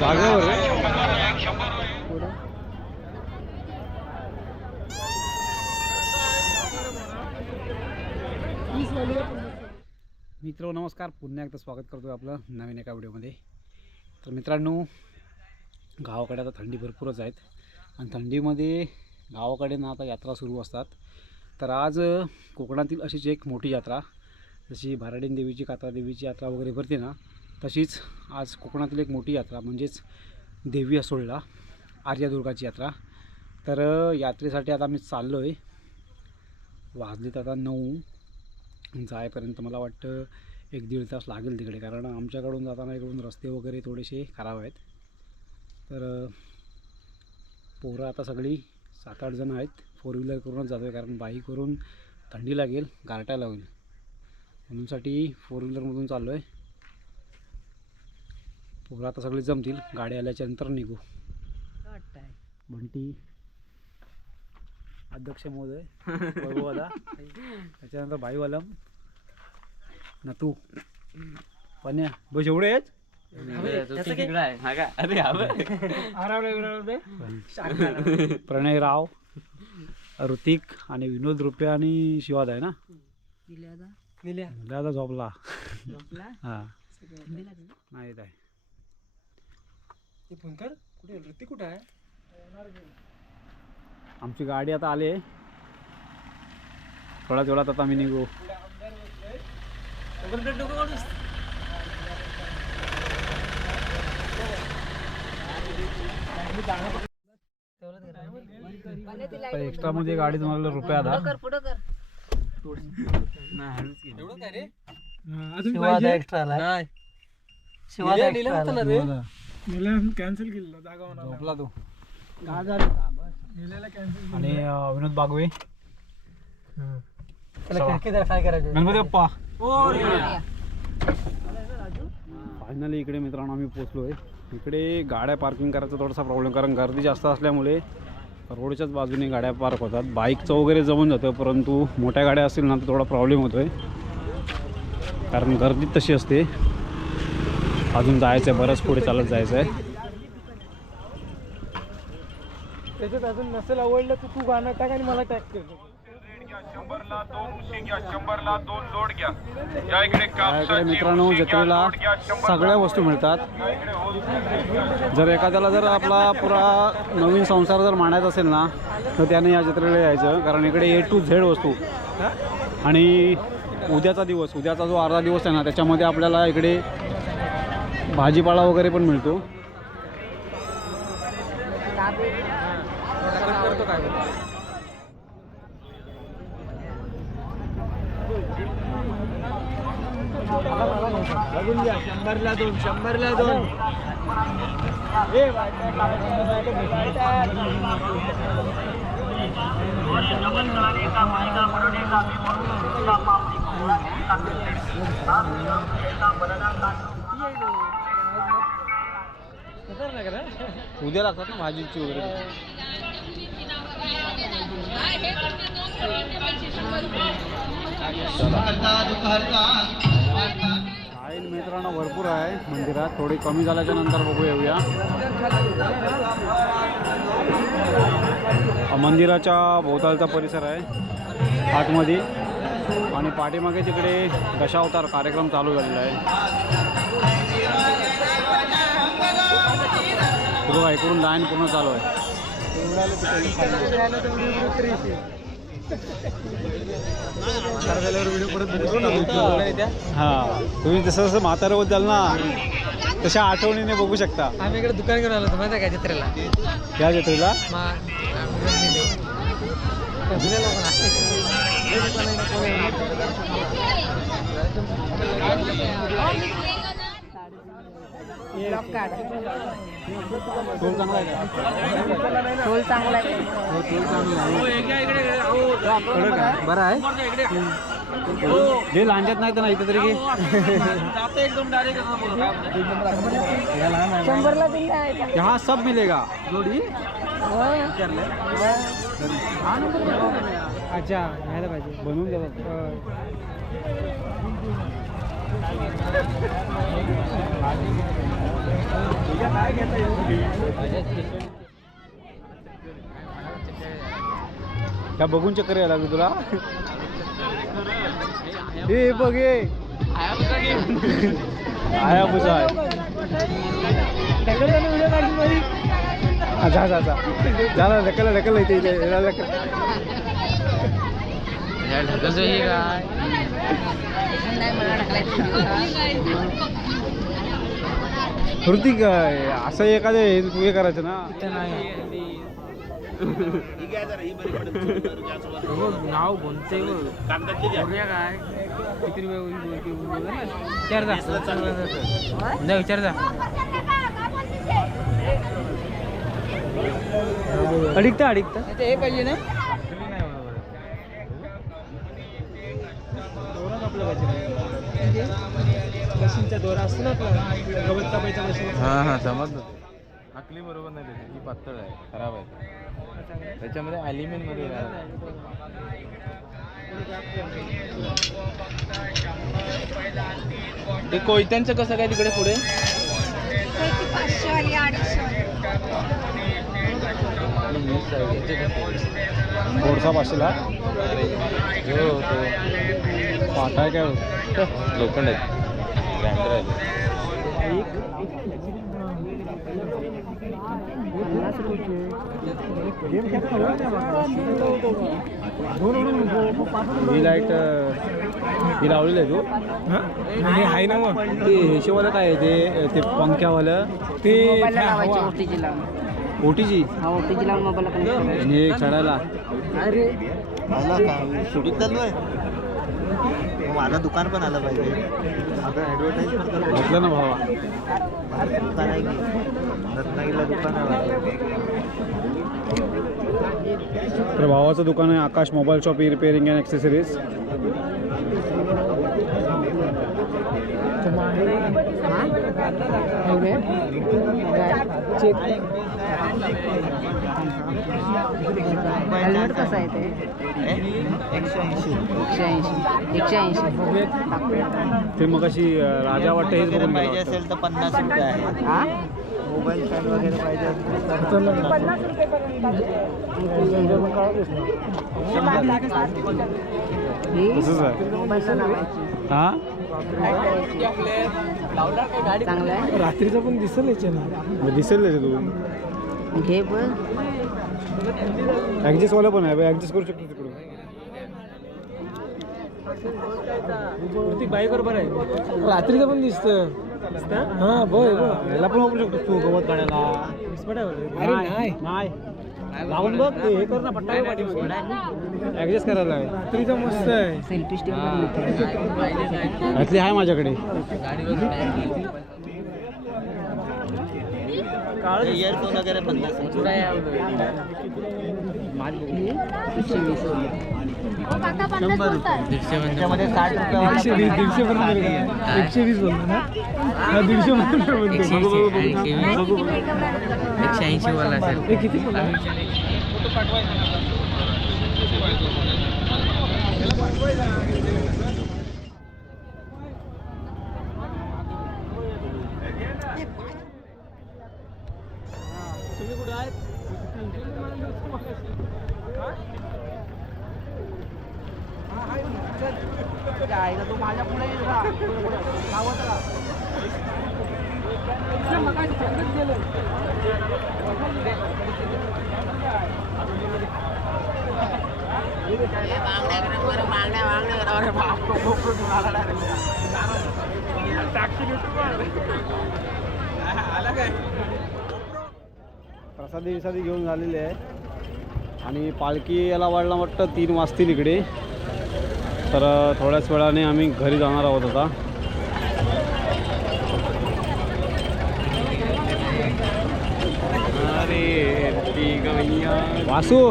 जागेवर मित्र नमस्कार. पुन्हा एकदा स्वागत करतो आपलं नवीन एका व्हिडिओमध्ये. तर मित्रांनो गावाकडे आता थंडी भरपूरच आहेत. आणि थंडीमध्ये गावाकडे ना आता यात्रा सुरू असतात. तर आज कोकणातील अशीच एक मोठी यात्रा जशी भाराडीन देवीची कात्रा देवीची यात्रा वगैरे भरते ना तशीच आज कोकणातील एक मोठी यात्रा म्हणजेच देवी असोळला आर्यादुर्गाची यात्रा. तर यात्रेसाठी आता आम्ही चाललो आहे वाजलेत आता नऊ. जायपर्यंत मला वाटतं एक दीड तास लागेल तिकडे कारण आमच्याकडून जाताना इकडून रस्ते वगैरे थोडेसे खराब आहेत. तर पोरं आता सगळी सात आठ जण आहेत. फोर व्हीलर करूनच जातो आहे कारण बाईकवरून थंडी लागेल गारटायला होईल म्हणूनसाठी फोर व्हीलरमधून चाललो आहे पोरं आता सगळे जमतील गाडी आल्याच्यानंतर निघू. बंटी अध्यक्ष महोदय वैभव त्याच्यानंतर भाईवालम ना तू बस एवढे आहेत? प्रणय राव ऋतिक आणि विनोद रुपे आणि शिवाद आहे ना? दादा झोपला. हा. नाही कुठे ऋतिक कुठे आहे? आमची गाडी आता आली आहे. थोड्याच वेळात आता आम्ही निघू. एक्स्ट्रा मध्ये गाडी तुम्हाला रुपये आता एवढं काय रे? शिवादा एक्स्ट्रा. कॅन्सल केलेलं जागा झोपला तो. आणि विनोद बागवे. फायनली इकडे मित्रांनो आम्ही पोचलो आहे इकडे गाड्या पार्किंग करायचा थोडासा प्रॉब्लेम कारण गर्दी जास्त असल्यामुळे रोडच्याच बाजूने गाड्या पार्क होतात. बाईकचं वगैरे जमून जातं परंतु मोठ्या गाड्या असतील ना तर थोडा प्रॉब्लेम होतो आहे कारण गर्दी तशी असते. अजून जायचं आहे बरंच पुढे चालत जायचं आहे त्याच्यात अजून नसेल आवडलं तर तू गाणं टाक आणि मला टॅग कर. शंभरला दोन उशी घ्या. शंभरला दोन लोड घ्या. या इकडे इकडे कापसाची मित्रांनो जत्रेला सगळ्या वस्तू मिळतात. जर एखाद्याला जर आपला पुरा नवीन संसार जर मांडायचा असेल ना तर त्याने या जत्रेला यायचं. कारण इकडे ए टू झेड वस्तू. आणि उद्याचा दिवस उद्याचा जो अर्धा दिवस आहे ना त्याच्यामध्ये आपल्याला इकडे भाजीपाला वगैरे पण मिळतो. करतो काय बघून घ्या शंभरला दोन शंभरला दोन. उद्या लागतात ना भाजीची वगैरे. आहे मित्रांनो भरपूर आहे मंदिरात. थोडी कमी झाल्याच्यानंतर बघू येऊया. मंदिराच्या भोवतालचा परिसर आहे आतमध्ये. आणि पाठीमागे तिकडे दशावतार कार्यक्रम चालू झालेला आहे. बघा इकडून लाईन पूर्ण चालू आहे. हां. तुम्ही जसं जसं म्हातारं होत जाल ना तशा आठवणीने बघू शकता. आम्ही इकडे दुकान घेऊन आलो होतो माहिती आहे का जत्रेला? या जत्रेला? मा- टोल चांगला आहे का? ढोल चांगला आहे. हो, टोल चांगला आहे. बरं आहे. जे लांजात नाही तर ना इथं तरी घे. शंभरला दिले आहे का? यहाँ सब मिलेगा. होय. अच्छा घ्यायला पाहिजे. बनवून होय. त्या बघून चक्कर यायला लागली तुला? हे बघ हे. आया बुजा आहे ढकलताना व्हिडिओ काढली बाई. जा जा जा. जा ना ढकल. ढकल इथे इथे याला हृतिक असं एखादं हे हे करायचं ना नाव बोलते काय किती रुपये होईल बोलते बोलते विचार विचार जा अडिकता अडिकता हे पाहिजे ना मशीनचा दोरा असतो ना आपला गवत कापायचा मशीन हां हां समजलं आकली बरोबर नाही त्याची ही पातळ आहे खराब आहे. त्याच्यामध्ये ॲल्युमिनमध्ये ते कोयत्यांचं कसं काय तिकडे पुढे? पाचशे वाली अडीचशे पाशीला हो तो पाटा आहे काय? लोखंड आहेत ग्राइंडर आहे ही लाइट ही लावलेली आहे तू? हे आहे ना मग. ते हेशेवालं काय आहे ते ते पंख्यावालं? ते लावायची ओटीची लावून. ओटीची हा चढायला? शूटिंग चालू आहे? माझं दुकान पण आलं पाहिजे. माझं ॲडव्हर्टाईज पण करतो म्हटलं ना भावा. माझं दुकान आहे की? रत्नागिरीला दुकान आहे तर भावाचं दुकान आहे Akash mobile shop repairing and accessories helmet कसं आहे ते एकशे ऐंशी एकशे ऐंशी एकशे ऐंशी ते मग अशी राजा वाटतं. हेच वगैरे बघून पाहिजे. असेल तर पन्नास रुपये आहे. हा? मोबाईल स्टँड वगैरे पाहिजे असेल तर पन्नास ही? लावायची. हां? चांगलं आहे. रात्रीचं पण दिसेल याच्या ना? मग दिसेल त्याचे तू. घे पण ॲडजस्टवालं पण आहे ॲडजस्ट करू शकतो तिकडून. वरती बाईक बरोबर आहे. रात्रीचं पण दिसतं. हा बघ बघ याला पण वापरू शकतो तू गवत काढायला अरे नाही. नाही. लावून बघ ते हे कर ना पट्टा ॲडजस्ट करायला आहे रात्रीचं मस्त आहे. सेल्फी स्टिक आहे माझ्याकडे. इयरफोन वगैरे पन्नास एकशे वीस त्याच्यामध्ये साठ एकशे वीस दीडशे पर्यंत एकशे वीस बोलतो ना हा दीडशे एकशे ऐंशी वाला असेल हे किती बोलला? प्रसादी विसादी घेऊन झालेले आहे. आणि पालखी याला वाढला वाटतं तीन वाजतील इकडे. तर थोड्याच वेळाने आम्ही घरी जाणार आहोत आता. अरे वासू!